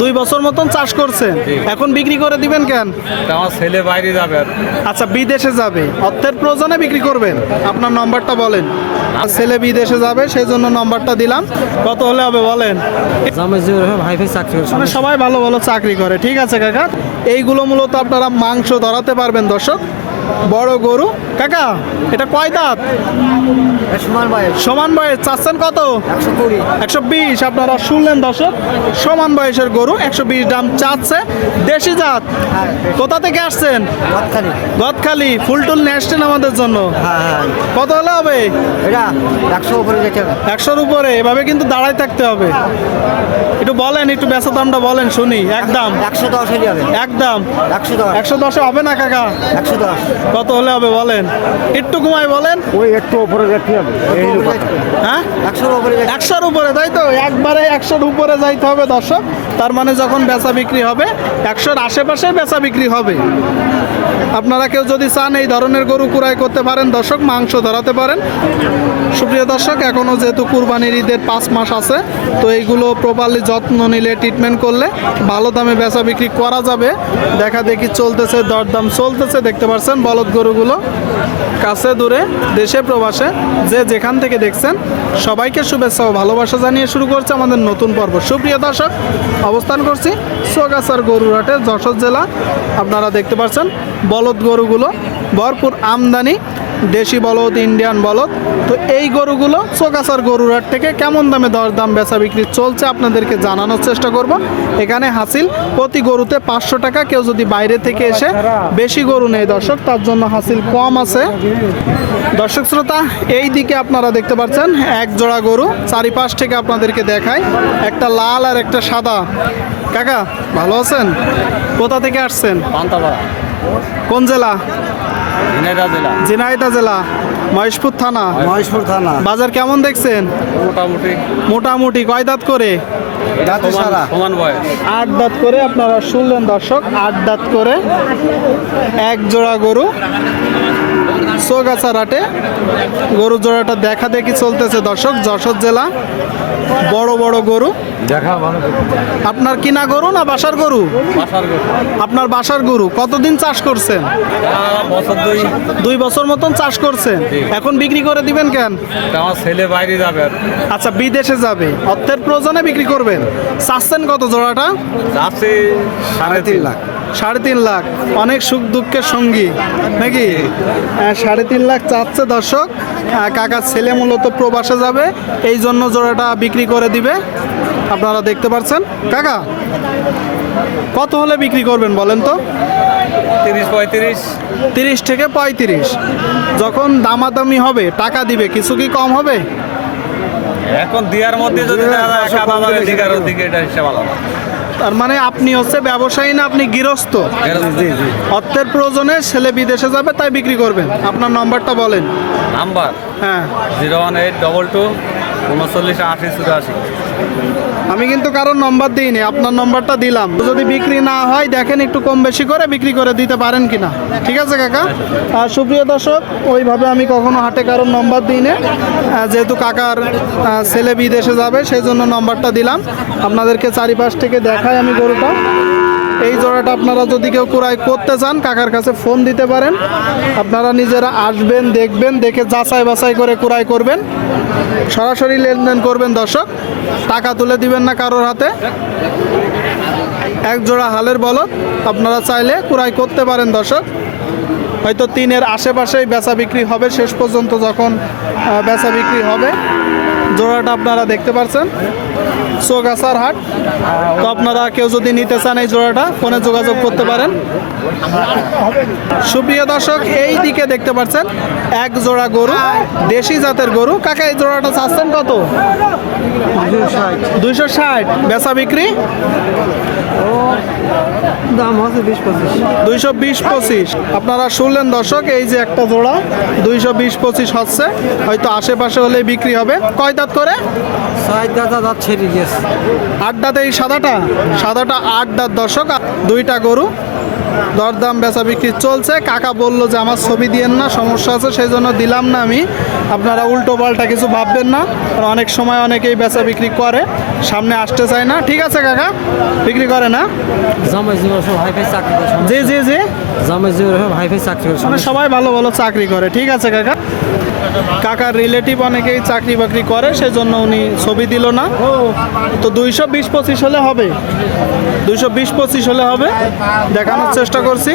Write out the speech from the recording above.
দুই বছর মতন চাষ করছেন। এখন বিক্রি করে দিবেন কেন? আমার ছেলে বাইরে যাবে আচ্ছা বিদেশে যাবে। অর্থের প্রয়োজনে বিক্রি করবেন। আপনার নম্বরটা বলেন। আর ছেলে বিদেশে যাবে সেই জন্য নম্বরটা দিলাম। কত হলে হবে বলেন? মানে সবাই ভালো ভালো চাকরি করে। ঠিক আছে কাকা। এইগুলো মূলত আপনারা মাংস ধরাতে পারবেন দর্শক। বড় গরু। কাকা এটা কয় দাঁত? সমান ভাই সমান বয়স চাচ্ছেন কত? একশো কুড়ি। একশো বিশ আপনারা শুনলেন দর্শক সমান বয়সের গরু একশো বিশ দাম চাচ্ছে। দেশি জাত হ্যাঁ, কোথা থেকে আসছেন? গদখালি। ফুলটুল নিয়ে আসছেন আমাদের জন্য। হ্যাঁ হ্যাঁ। কত হলে হবে? এটা একশো উপরে একশোর উপরে এভাবে কিন্তু দাঁড়ায় থাকতে হবে। একটু বলেন একটু বেচা দামটা বলেন শুনি একদম। একশো দশ হবে। একদম। একশো দশ। একশো দশে হবে না কাকা? একশো দশ। কত হলে হবে বলেন? একটু কমাই বলেন। ওই একটু উপরে যেতে হবে। এই হ্যাঁ? একশোর উপরে একশোর উপরে তাই তো? একবারে একশোর উপরে যাইতে হবে দর্শক। তার মানে যখন বেচা বিক্রি হবে একশোর আশেপাশে বেচা বিক্রি হবে। আপনারা কেউ যদি চান এই ধরনের গরু কুড়াই করতে পারেন, দর্শক মাংস ধরাতে পারেন। সুপ্রিয় দর্শক এখনও যেহেতু কুরবানির ঈদের পাঁচ মাস আছে, তো এইগুলো প্রপারলি যত্ন নিলে ট্রিটমেন্ট করলে ভালো দামে বেচা বিক্রি করা যাবে। দেখা দেখি চলতেছে, দরদাম চলতেছে, দেখতে পাচ্ছেন বলদ গরুগুলো কাছে দূরে, দেশে প্রবাসে। যে যেখান থেকে দেখছেন, সবাইকে শুভেচ্ছা ও ভালোবাসা জানিয়ে শুরু করছে আমাদের নতুন পর্ব। সুপ্রিয় দর্শক, অবস্থান করছি সোগাছার গরুরহাটে যশোর জেলা। আপনারা দেখতে পাচ্ছেন বলদ গরুগুলো ভরপুর আমদানি, দেশি বলদ, ইন্ডিয়ান বলদ। তো এই গরুগুলো চোকাচার গরুরহাট থেকে কেমন দামে দর দাম বেচা বিক্রি চলছে আপনাদেরকে জানানোর চেষ্টা করব। এখানে হাসিল প্রতি গরুতে পাঁচশো টাকা, কেউ যদি বাইরে থেকে এসে বেশি গরু নেই দর্শক, তার জন্য হাসিল কম আছে। দর্শক শ্রোতা, এই দিকে আপনারা দেখতে পাচ্ছেন, এক জোড়া গরু চারিপাশ থেকে আপনাদেরকে দেখায়, একটা লাল আর একটা সাদা। কাকা, ভালো আছেন? কোথা থেকে আসছেন? কোন জেলা? ঝিনাইদা জেলা। মহেশপুর থানা? মহেশপুর থানা। বাজার কেমন দেখছেন? মোটামুটি। মোটামুটি কয় দাঁত করে? আট দাঁত করে আপনারা শুনলেন দর্শক আট দাঁত করে এক জোড়া গরু। সোগাছা রাটে। গরু জোড়াটা দেখা দেখি চলতেছে দর্শক যশোর জেলা। বড় বড় গরু। আপনার কিনা গরু না বাসার গরু? আপনার বাসার গরু। কতদিন চাষ করছেন? বছর দুই। দুই বছর মতন চাষ করছেন? এখন বিক্রি করে দিবেন কেন? আমার ছেলে বাইরে যাবে আচ্ছা বিদেশে যাবে। অর্থের প্রয়োজনে বিক্রি করবেন। চাচ্ছেন কত জোড়াটা? সাড়ে তিন লাখ। সাড়ে তিন লাখ। অনেক সুখ দুঃখের সঙ্গী নাকি? হ্যাঁ, সাড়ে তিন লাখ চাচ্ছে দর্শক। কাকার ছেলে মূলত প্রবাসে যাবে এই জন্য জোড়াটা বিক্রি করে দিবে। আপনারা দেখতে পাচ্ছেন। কাকা কত হলে বিক্রি করবেন বলেন তো? তিরিশ পঁয়ত্রিশ। তিরিশ থেকে পঁয়ত্রিশ। যখন দামাদামি হবে টাকা দিবে কিছু কি কম হবে? এখন দেওয়ার মধ্যে যদি তার মানে আপনি হচ্ছে ব্যবসায়ী না আপনি গৃহস্থ। অর্থের প্রয়োজনে ছেলে বিদেশে যাবে তাই বিক্রি করবেন। আপনার নাম্বারটা বলেন। নাম্বার? হ্যাঁ। Zero one eight double two উনচল্লিশ আশি, চুরাশি। আমি কিন্তু কারোর নম্বর দিইনি, আপনার নম্বরটা দিলাম। যদি বিক্রি না হয়, দেখেন একটু কম বেশি করে বিক্রি করে দিতে পারেন কিনা। ঠিক আছে, কাকা? আর সুপ্রিয় দর্শক, ওইভাবে আমি কখনো হাটে কারোর নম্বর দিই না যেহেতু কাকার ছেলে বিদেশে যাবে, সেই জন্য নম্বরটা দিলাম। আপনাদেরকে চারিপাশ থেকে দেখাই আমি গরুটা। এই জোড়াটা আপনারা যদি কেউ ক্রয় করতে চান, কাকার কাছে ফোন দিতে পারেন। আপনারা নিজেরা আসবেন, দেখবেন, দেখে যাচাই বাছাই করে ক্রয় করবেন। সরাসরি লেনদেন করবেন দর্শক, টাকা তুলে দিবেন না কারোর হাতে। এক জোড়া হালের বলদ, আপনারা চাইলে ক্রয় করতে পারেন দর্শক। হয়তো তিনের আশেপাশেই বেচা বিক্রি হবে, শেষ পর্যন্ত যখন বেচা বিক্রি হবে। জোড়াটা আপনারা দেখতে পাচ্ছেন চোগাছার হাট। তো আপনারা কেউ যদি নিতে চান এই জোড়াটা ফোনে যোগাযোগ করতে পারেন। সুপ্রিয় দর্শক এই দিকে দেখতে পাচ্ছেন এক জোড়া গরু দেশি জাতের গরু। কাকা এই জোড়াটা চাচ্ছেন কত? দুইশো ষাট। বেচা বিক্রি? দাম হচ্ছে বিশ পঁচিশ। দুইশো বিশ পঁচিশ। আপনারা শুনলেন দর্শক এই যে একটা জোড়া দুইশো বিশ পঁচিশ হচ্ছে। হয়তো আশেপাশে হলে বিক্রি হবে। কয় দাঁত করে? ছয় দাদা দাঁত ছেড়ে গেছে আট দাঁত এই সাদাটা? সাদাটা দাঁত দর্শক দুইটা গরু। দরদাম বেচা বিক্রি চলছে। কাকা বলল যে আমার ছবি দিয়েন না সমস্যা আছে সেই জন্য দিলাম না আমি। আপনারা উল্টো পাল্টা কিছু ভাববেন না অনেক সময় অনেকেই বেচা বিক্রি করে সামনে আসতে চায় না। ঠিক আছে কাকা বিক্রি করে না? জি জি জি। মানে সবাই ভালো ভালো চাকরি করে। ঠিক আছে কাকা কাকার রিলেটিভ অনেকেই চাকরি বাকরি করে, সেজন্য উনি ছবি দিল না। তো দুইশো বিশ পঁচিশ হলে হবে। দুইশো বিশ পঁচিশ হলে হবে। দেখানোর চেষ্টা করছি।